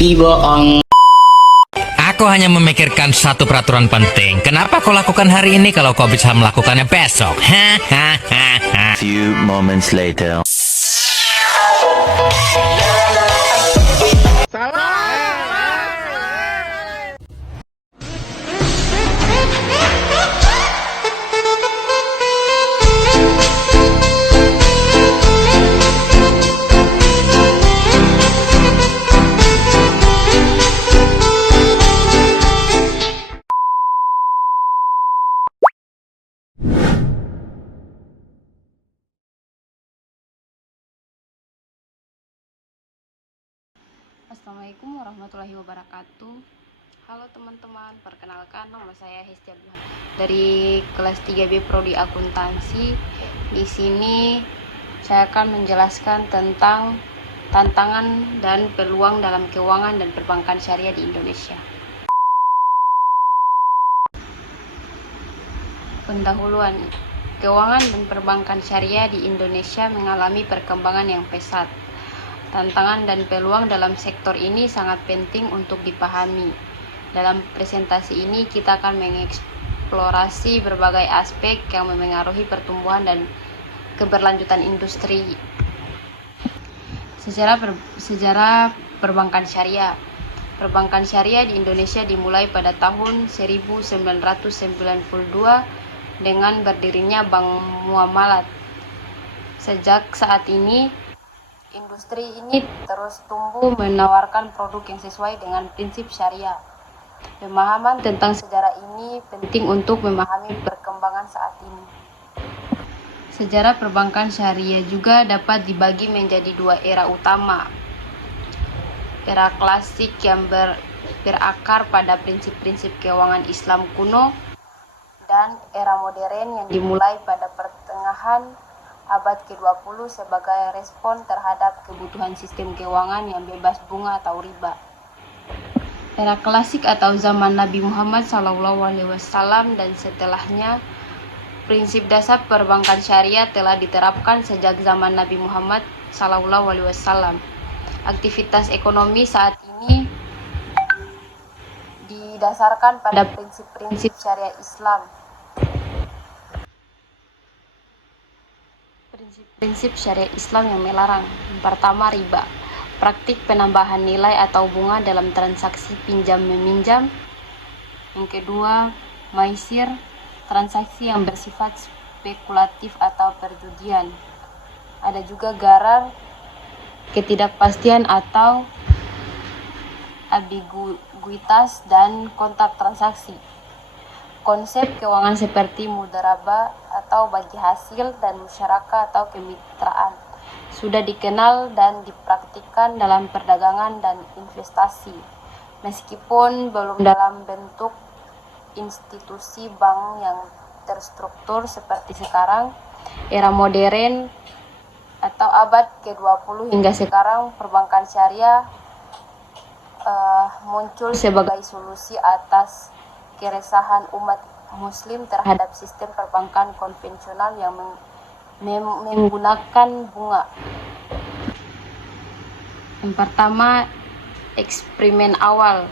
Bohong. Aku hanya memikirkan satu peraturan penting. Kenapa kau lakukan hari ini kalau kau bisa melakukannya besok? Hahaha. Few moments later. Assalamualaikum warahmatullahi wabarakatuh. Halo teman-teman, perkenalkan nama saya Hestia dari kelas 3B Prodi Akuntansi. Di sini saya akan menjelaskan tentang tantangan dan peluang dalam keuangan dan perbankan syariah di Indonesia. Pendahuluan. Keuangan dan perbankan syariah di Indonesia mengalami perkembangan yang pesat. Tantangan dan peluang dalam sektor ini sangat penting untuk dipahami. Dalam presentasi ini kita akan mengeksplorasi berbagai aspek yang memengaruhi pertumbuhan dan keberlanjutan industri. Sejarah perbankan syariah. Perbankan syariah di Indonesia dimulai pada tahun 1992 dengan berdirinya Bank Muamalat. Sejak saat ini industri ini terus tumbuh menawarkan produk yang sesuai dengan prinsip syariah. Pemahaman tentang sejarah ini penting untuk memahami perkembangan saat ini. Sejarah perbankan syariah juga dapat dibagi menjadi dua era utama. Era klasik yang berakar pada prinsip-prinsip keuangan Islam kuno dan era modern yang dimulai pada pertengahan abad ke-20 sebagai respon terhadap kebutuhan sistem keuangan yang bebas bunga atau riba. Era klasik atau zaman Nabi Muhammad SAW dan setelahnya, prinsip dasar perbankan syariah telah diterapkan sejak zaman Nabi Muhammad SAW. Aktivitas ekonomi saat ini didasarkan pada prinsip-prinsip syariah Islam. Prinsip syariah Islam yang melarang. Pertama, riba. Praktik penambahan nilai atau bunga dalam transaksi pinjam-meminjam. Yang kedua, maisir. Transaksi yang bersifat spekulatif atau perjudian. Ada juga gharar, ketidakpastian atau ambiguitas dan kontrak transaksi. Konsep keuangan seperti mudharabah atau bagi hasil dan musyarakah atau kemitraan sudah dikenal dan dipraktikkan dalam perdagangan dan investasi. Meskipun belum dalam bentuk institusi bank yang terstruktur seperti sekarang, era modern atau abad ke-20 hingga sekarang perbankan syariah muncul sebagai solusi atas keresahan umat muslim terhadap sistem perbankan konvensional yang menggunakan bunga. Yang pertama, eksperimen awal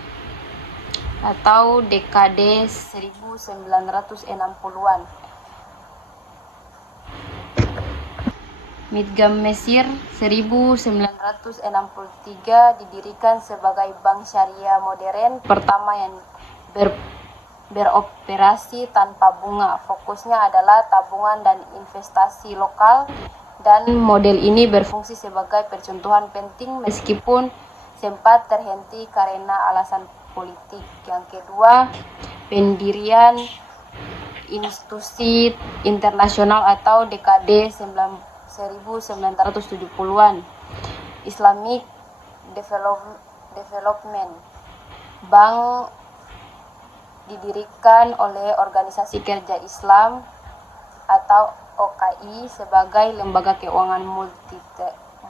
atau dekade 1960-an. Midgam Mesir 1963 didirikan sebagai bank syariah modern pertama yang beroperasi tanpa bunga. Fokusnya adalah tabungan dan investasi lokal, dan model ini berfungsi sebagai percontohan penting meskipun sempat terhenti karena alasan politik. Yang kedua, pendirian institusi internasional atau dekade 1970-an. Islamic Development Bank didirikan oleh Organisasi Kerja Islam atau OKI sebagai lembaga keuangan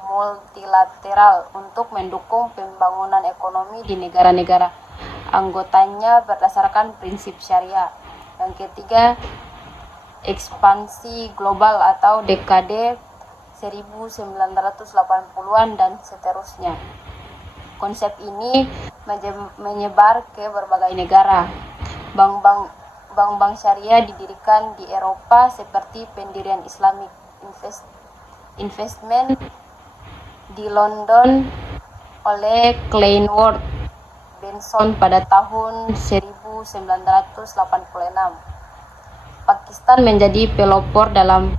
multilateral untuk mendukung pembangunan ekonomi di negara-negara anggotanya berdasarkan prinsip syariah. Yang ketiga, ekspansi global atau dekade 1980-an dan seterusnya. Konsep ini menyebar ke berbagai negara. Bank-bank syariah didirikan di Eropa seperti pendirian Islamic Investment di London oleh Kleinwort Benson pada tahun 1986. Pakistan menjadi pelopor dalam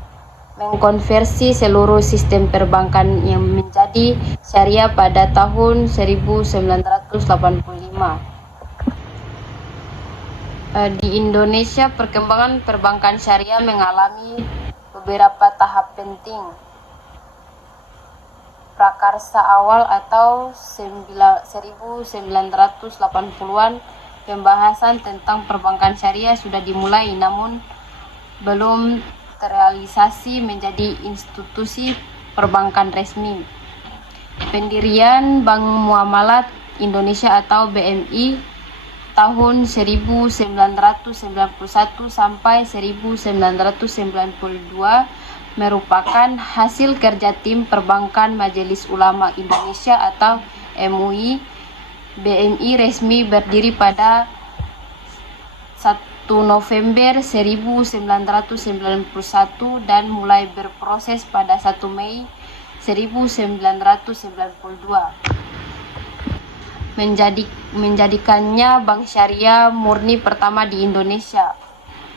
mengkonversi seluruh sistem perbankan yang menjadi syariah pada tahun 1985. Di Indonesia, perkembangan perbankan syariah mengalami beberapa tahap penting. Prakarsa awal atau 1980-an, pembahasan tentang perbankan syariah sudah dimulai namun belum terrealisasi menjadi institusi perbankan resmi. Pendirian Bank Muamalat Indonesia atau BMI tahun 1991 sampai 1992 merupakan hasil kerja tim perbankan Majelis Ulama Indonesia atau MUI. BMI resmi berdiri pada 1 November 1991 dan mulai berproses pada 1 Mei 1992. Menjadikannya bank syariah murni pertama di Indonesia.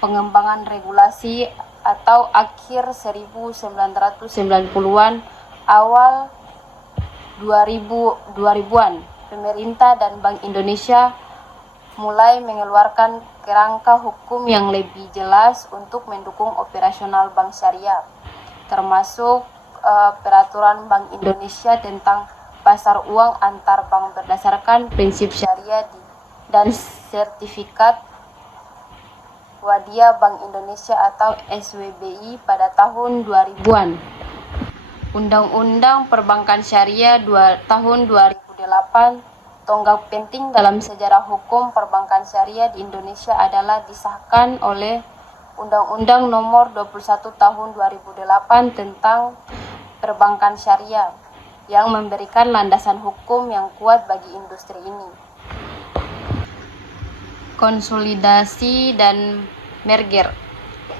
Pengembangan regulasi atau akhir 1990-an, awal 2000-an, pemerintah dan Bank Indonesia mulai mengeluarkan kerangka hukum yang lebih jelas untuk mendukung operasional bank syariah, termasuk peraturan Bank Indonesia tentang pasar uang antar bank berdasarkan prinsip syariah dan sertifikat Wadiah Bank Indonesia atau SWBI pada tahun 2000-an. Undang-Undang Perbankan Syariah tahun 2008. Tonggak penting dalam sejarah hukum perbankan syariah di Indonesia adalah disahkan oleh Undang-Undang Nomor 21 Tahun 2008 tentang Perbankan Syariah yang memberikan landasan hukum yang kuat bagi industri ini. Konsolidasi dan merger.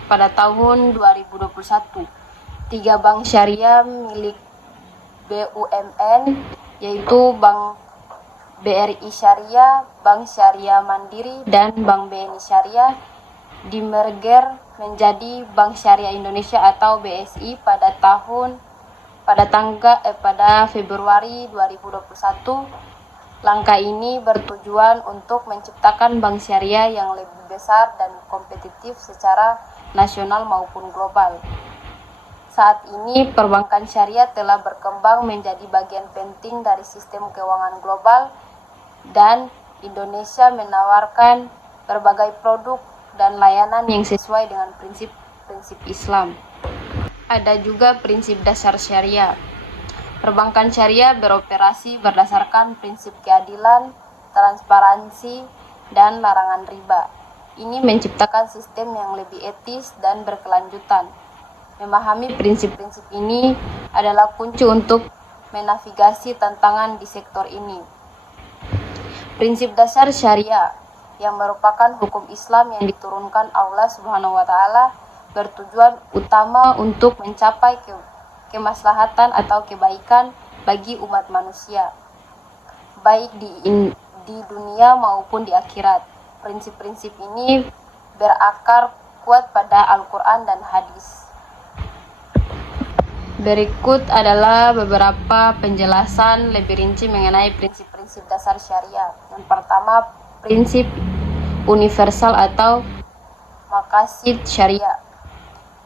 Pada tahun 2021, 3 bank syariah milik BUMN yaitu Bank BRI Syariah, Bank Syariah Mandiri, dan Bank BNI Syariah dimerger menjadi Bank Syariah Indonesia atau BSI pada Februari 2021. Langkah ini bertujuan untuk menciptakan bank syariah yang lebih besar dan kompetitif secara nasional maupun global. Saat ini, perbankan syariah telah berkembang menjadi bagian penting dari sistem keuangan global dan Indonesia menawarkan berbagai produk dan layanan yang sesuai dengan prinsip-prinsip Islam. Ada juga prinsip dasar syariah. Perbankan syariah beroperasi berdasarkan prinsip keadilan, transparansi, dan larangan riba. Ini menciptakan sistem yang lebih etis dan berkelanjutan. Memahami prinsip-prinsip ini adalah kunci untuk menavigasi tantangan di sektor ini. Prinsip dasar syariah yang merupakan hukum Islam yang diturunkan Allah Subhanahu wa taala bertujuan utama untuk mencapai kemaslahatan atau kebaikan bagi umat manusia, baik di dunia maupun di akhirat. Prinsip-prinsip ini berakar kuat pada Al-Quran dan hadis. Berikut adalah beberapa penjelasan lebih rinci mengenai prinsip-prinsip dasar syariah. Yang pertama, prinsip universal atau maqasid syariah.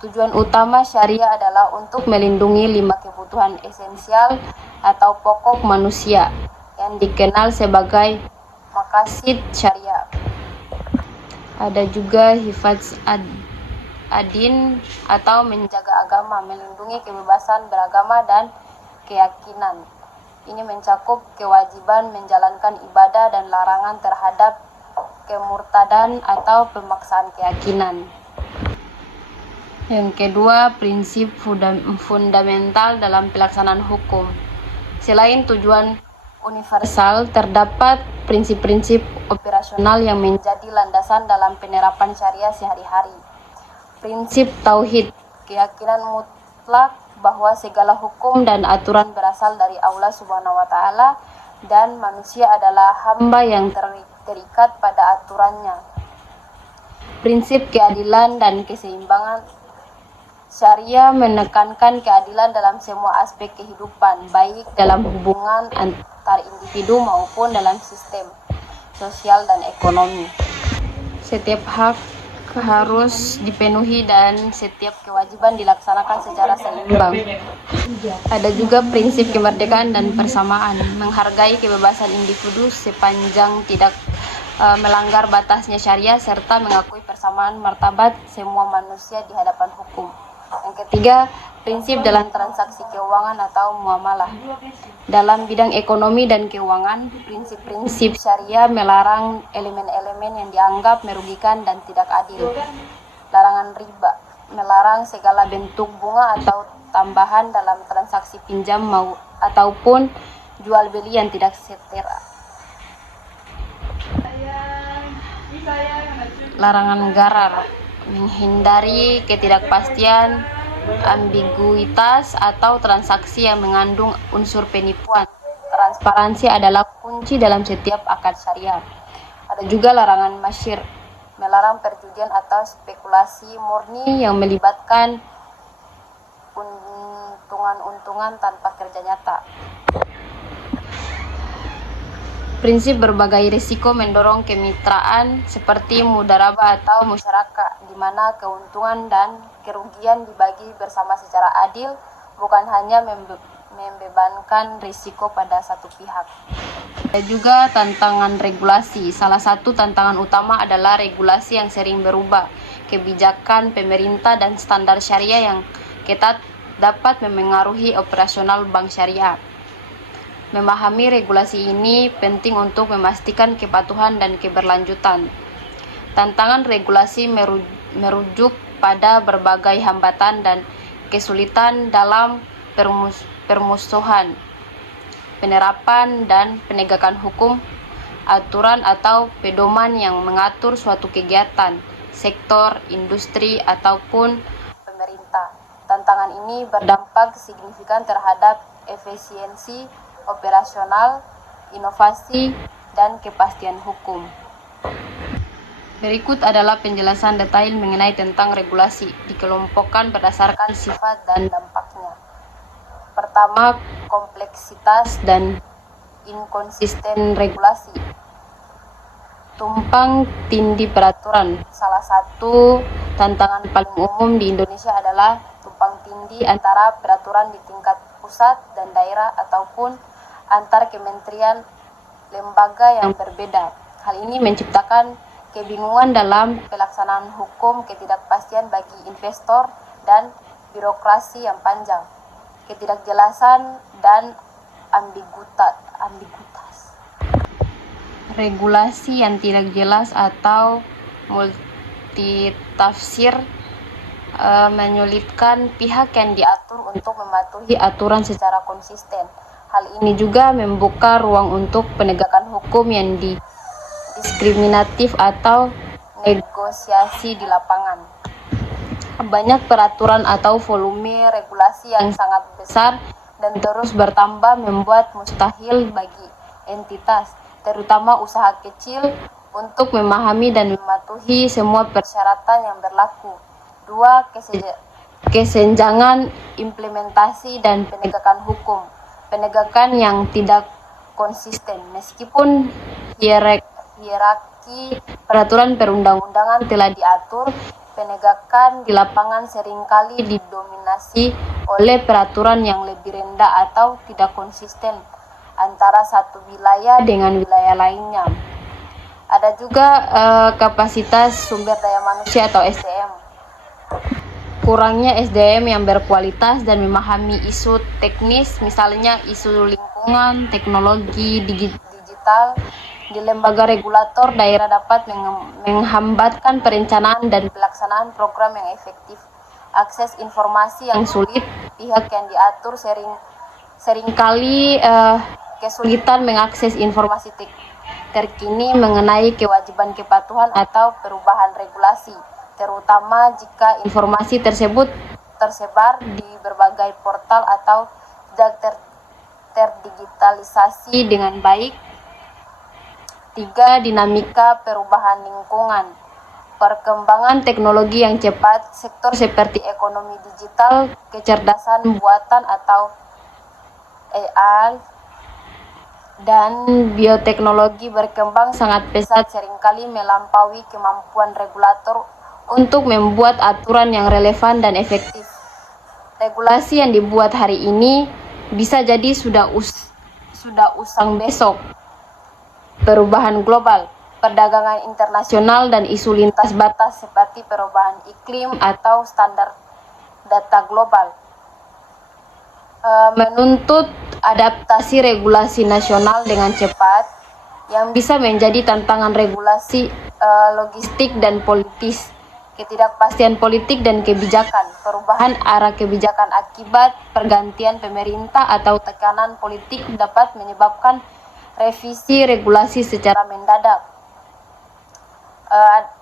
Tujuan utama syariah adalah untuk melindungi 5 kebutuhan esensial atau pokok manusia yang dikenal sebagai maqasid syariah. Ada juga hifadz adin atau menjaga agama, melindungi kebebasan beragama dan keyakinan. Ini mencakup kewajiban menjalankan ibadah dan larangan terhadap kemurtadan atau pemaksaan keyakinan. Yang kedua, prinsip fundamental dalam pelaksanaan hukum. Selain tujuan universal, terdapat prinsip-prinsip operasional yang menjadi landasan dalam penerapan syariah sehari-hari. Prinsip tauhid, keyakinan mutlak bahwa segala hukum dan aturan berasal dari Allah Subhanahu wa taala dan manusia adalah hamba yang terikat pada aturannya. Prinsip keadilan dan keseimbangan, syariah menekankan keadilan dalam semua aspek kehidupan, baik dalam hubungan antar individu maupun dalam sistem sosial dan ekonomi. Setiap hak harus dipenuhi dan setiap kewajiban dilaksanakan secara seimbang. Ada juga prinsip kemerdekaan dan persamaan, menghargai kebebasan individu sepanjang tidak melanggar batasnya syariah serta mengakui persamaan martabat semua manusia di hadapan hukum. Yang ketiga, prinsip dalam transaksi keuangan atau muamalah. Dalam bidang ekonomi dan keuangan, prinsip-prinsip syariah melarang elemen-elemen yang dianggap merugikan dan tidak adil. Larangan riba, melarang segala bentuk bunga atau tambahan dalam transaksi pinjam ataupun jual beli yang tidak setara. Larangan gharar, menghindari ketidakpastian, ambiguitas atau transaksi yang mengandung unsur penipuan. Transparansi adalah kunci dalam setiap akad syariah. Ada juga larangan masyir, melarang perjudian atau spekulasi murni yang melibatkan untungan-untungan tanpa kerja nyata. Prinsip berbagai risiko mendorong kemitraan seperti mudharabah atau musyarakah, di mana keuntungan dan kerugian dibagi bersama secara adil, bukan hanya membebankan risiko pada satu pihak. Ada juga tantangan regulasi. Salah satu tantangan utama adalah regulasi yang sering berubah. Kebijakan pemerintah dan standar syariah yang ketat dapat memengaruhi operasional bank syariah. Memahami regulasi ini penting untuk memastikan kepatuhan dan keberlanjutan. Tantangan regulasi merujuk pada berbagai hambatan dan kesulitan dalam permusuhan, penerapan dan penegakan hukum, aturan atau pedoman yang mengatur suatu kegiatan, sektor, industri, ataupun pemerintah. Tantangan ini berdampak signifikan terhadap efisiensi operasional, inovasi, dan kepastian hukum. Berikut adalah penjelasan detail mengenai tentang regulasi, dikelompokkan berdasarkan sifat dan dampaknya. Pertama, kompleksitas dan inkonsisten regulasi. Tumpang tindih peraturan. Salah satu tantangan paling umum di Indonesia adalah tumpang tindih antara peraturan di tingkat pusat dan daerah ataupun antar kementerian lembaga yang berbeda. Hal ini menciptakan kebingungan dalam pelaksanaan hukum, ketidakpastian bagi investor, dan birokrasi yang panjang, ketidakjelasan dan ambiguitas. Regulasi yang tidak jelas atau multitafsir menyulitkan pihak yang diatur untuk mematuhi aturan secara konsisten. Hal ini juga membuka ruang untuk penegakan hukum yang diskriminatif atau negosiasi di lapangan. Banyak peraturan atau volume regulasi yang sangat besar dan terus bertambah membuat mustahil bagi entitas, terutama usaha kecil, untuk memahami dan mematuhi semua persyaratan yang berlaku. 2. Kesenjangan implementasi dan penegakan hukum. Penegakan yang tidak konsisten. Meskipun hierarki peraturan perundang-undangan telah diatur, penegakan di lapangan seringkali didominasi oleh peraturan yang lebih rendah atau tidak konsisten antara satu wilayah dengan wilayah lainnya. Ada juga kapasitas sumber daya manusia atau SDM. Kurangnya SDM yang berkualitas dan memahami isu teknis, misalnya isu lingkungan, teknologi digital, di lembaga regulator daerah dapat menghambatkan perencanaan dan pelaksanaan program yang efektif. Akses informasi yang sulit, pihak yang diatur seringkali kesulitan mengakses informasi terkini mengenai kewajiban kepatuhan atau perubahan regulasi, terutama jika informasi tersebut tersebar di berbagai portal atau tidak terdigitalisasi dengan baik. 3. Dinamika perubahan lingkungan. Perkembangan teknologi yang cepat, sektor seperti ekonomi digital, kecerdasan buatan atau AI, dan bioteknologi berkembang sangat pesat, seringkali melampaui kemampuan regulator untuk membuat aturan yang relevan dan efektif. Regulasi yang dibuat hari ini bisa jadi sudah usang besok. Perubahan global, perdagangan internasional, dan isu lintas batas seperti perubahan iklim atau standar data global menuntut adaptasi regulasi nasional dengan cepat yang bisa menjadi tantangan regulasi logistik dan politis, ketidakpastian politik dan kebijakan, perubahan arah kebijakan akibat pergantian pemerintah atau tekanan politik dapat menyebabkan revisi regulasi secara mendadak,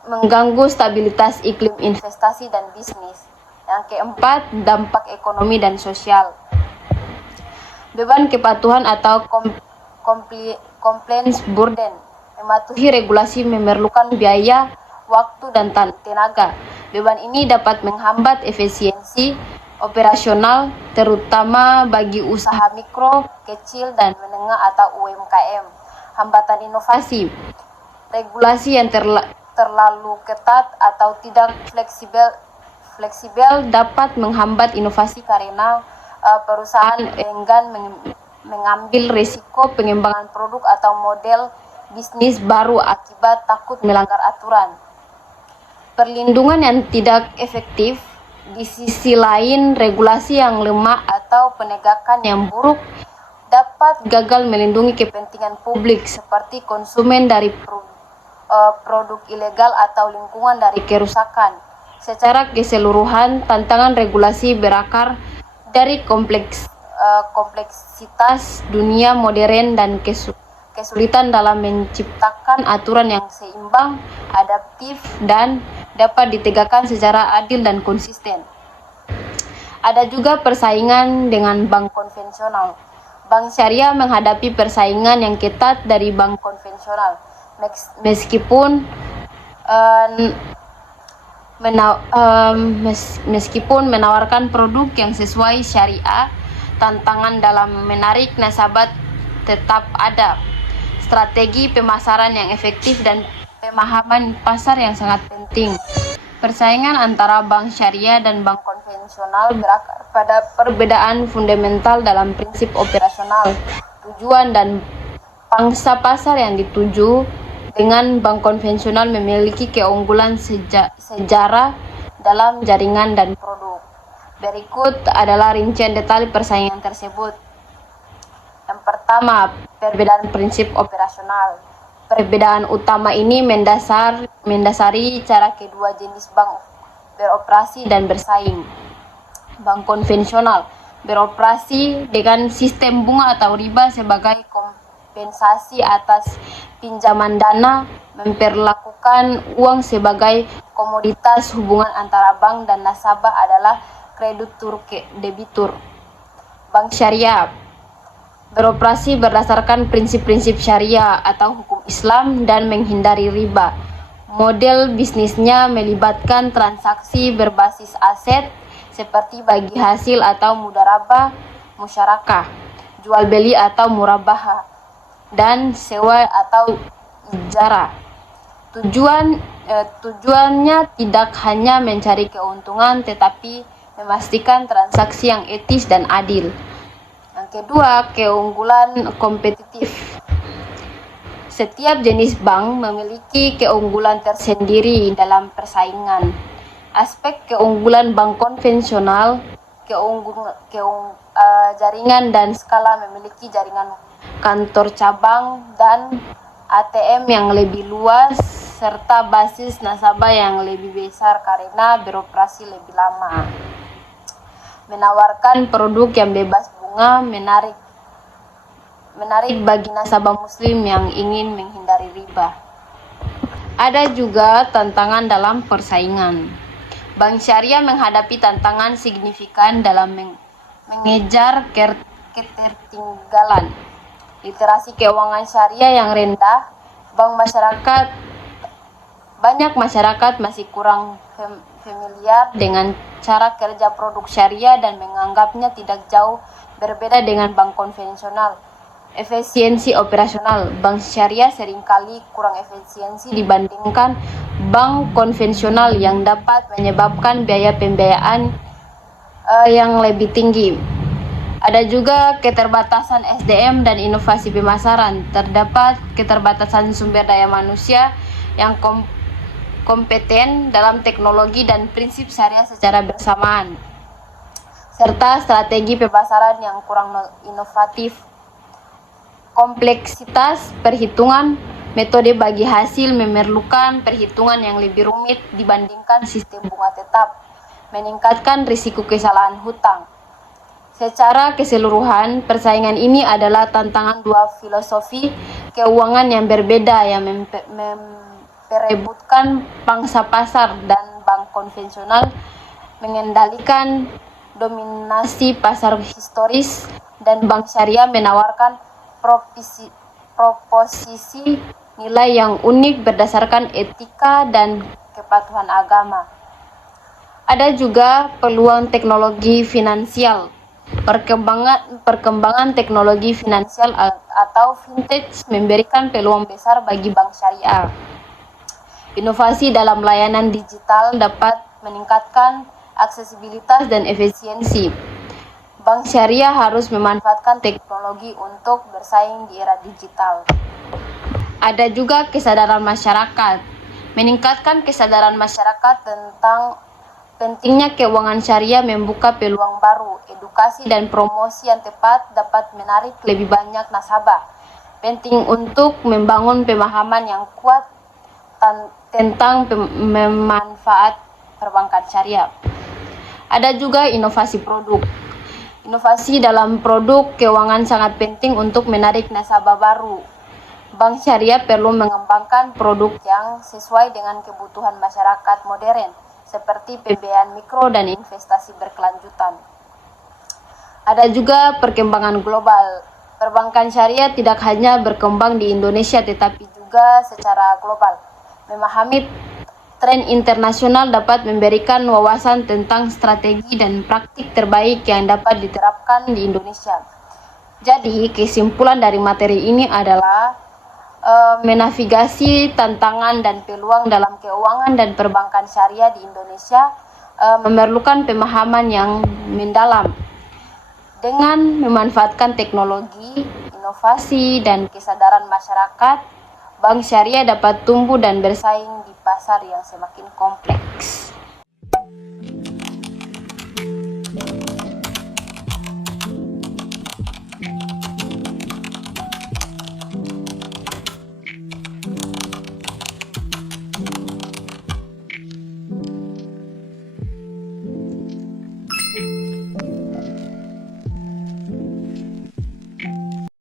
mengganggu stabilitas iklim investasi dan bisnis. Yang keempat, dampak ekonomi dan sosial. Beban kepatuhan atau compliance burden. Mematuhi regulasi memerlukan biaya, waktu, dan tenaga. Beban ini dapat menghambat efisiensi operasional, terutama bagi usaha mikro, kecil, dan menengah atau UMKM. Hambatan inovasi. Regulasi yang terlalu ketat atau tidak fleksibel dapat menghambat inovasi karena perusahaan enggan mengambil risiko pengembangan produk atau model bisnis baru akibat takut melanggar aturan. Perlindungan yang tidak efektif. Di sisi lain, regulasi yang lemah atau penegakan yang buruk dapat gagal melindungi kepentingan publik seperti konsumen dari produk ilegal atau lingkungan dari kerusakan. Secara keseluruhan, tantangan regulasi berakar dari kompleksitas dunia modern dan kesulitan dalam menciptakan aturan yang seimbang, adaptif, dan dapat ditegakkan secara adil dan konsisten. Ada juga persaingan dengan bank konvensional. Bank syariah menghadapi persaingan yang ketat dari bank konvensional. Meskipun menawarkan produk yang sesuai syariah, tantangan dalam menarik nasabah tetap ada. Strategi pemasaran yang efektif dan pemahaman pasar yang sangat penting. Persaingan antara bank syariah dan bank konvensional berakar pada perbedaan fundamental dalam prinsip operasional, tujuan, dan pangsa pasar yang dituju. Dengan bank konvensional memiliki keunggulan sejarah dalam jaringan dan produk. Berikut adalah rincian detail persaingan tersebut. Yang pertama, perbedaan prinsip operasional. Perbedaan utama ini mendasari cara kedua jenis bank beroperasi dan bersaing. Bank konvensional beroperasi dengan sistem bunga atau riba sebagai kompensasi atas pinjaman dana, memperlakukan uang sebagai komoditas. Hubungan antara bank dan nasabah adalah kreditur debitur. Bank syariah beroperasi berdasarkan prinsip-prinsip syariah atau hukum Islam dan menghindari riba. Model bisnisnya melibatkan transaksi berbasis aset seperti bagi hasil atau mudharabah musyarakah, jual beli atau murabahah, dan sewa atau ijarah. Tujuannya tidak hanya mencari keuntungan tetapi memastikan transaksi yang etis dan adil. Yang kedua, keunggulan kompetitif. Setiap jenis bank memiliki keunggulan tersendiri dalam persaingan. Aspek keunggulan bank konvensional, jaringan dan skala, memiliki jaringan kantor cabang dan ATM yang lebih luas, serta basis nasabah yang lebih besar karena beroperasi lebih lama. Menawarkan produk yang bebas bunga, menarik menarik bagi nasabah muslim yang ingin menghindari riba. Ada juga tantangan dalam persaingan. Bank syariah menghadapi tantangan signifikan dalam mengejar ketertinggalan. Literasi keuangan syariah yang rendah, banyak masyarakat masih kurang familiar dengan cara kerja produk syariah dan menganggapnya tidak jauh berbeda dengan bank konvensional. Efisiensi operasional bank syariah seringkali kurang efisiensi dibandingkan bank konvensional yang dapat menyebabkan biaya pembiayaan yang lebih tinggi. Ada juga keterbatasan SDM dan inovasi pemasaran. Terdapat keterbatasan sumber daya manusia yang kompeten dalam teknologi dan prinsip syariah secara bersamaan, serta strategi pemasaran yang kurang inovatif. Kompleksitas perhitungan metode bagi hasil memerlukan perhitungan yang lebih rumit dibandingkan sistem bunga tetap, meningkatkan risiko kesalahan hutang. Secara keseluruhan, persaingan ini adalah tantangan dua filosofi keuangan yang berbeda yang memperebutkan pangsa pasar dan bank konvensional mengendalikan dominasi pasar historis dan bank syariah menawarkan proposisi nilai yang unik berdasarkan etika dan kepatuhan agama. Ada juga peluang teknologi finansial. Perkembangan teknologi finansial atau fintech memberikan peluang besar bagi bank syariah. Inovasi dalam layanan digital dapat meningkatkan aksesibilitas dan efisiensi. Bank syariah harus memanfaatkan teknologi untuk bersaing di era digital. Ada juga kesadaran masyarakat. Meningkatkan kesadaran masyarakat tentang pentingnya keuangan syariah membuka peluang baru. Edukasi dan promosi yang tepat dapat menarik lebih banyak nasabah. Penting untuk membangun pemahaman yang kuat tentang manfaat perbankan syariah. Ada juga inovasi produk. Inovasi dalam produk keuangan sangat penting untuk menarik nasabah baru. Bank syariah perlu mengembangkan produk yang sesuai dengan kebutuhan masyarakat modern, seperti pembiayaan mikro dan investasi berkelanjutan. Ada juga perkembangan global. Perbankan syariah tidak hanya berkembang di Indonesia tetapi juga secara global. Memahami tren internasional dapat memberikan wawasan tentang strategi dan praktik terbaik yang dapat diterapkan di Indonesia. Jadi, kesimpulan dari materi ini adalah menavigasi tantangan dan peluang dalam keuangan dan perbankan syariah di Indonesia memerlukan pemahaman yang mendalam. Dengan memanfaatkan teknologi, inovasi, dan kesadaran masyarakat, bank syariah dapat tumbuh dan bersaing di pasar yang semakin kompleks.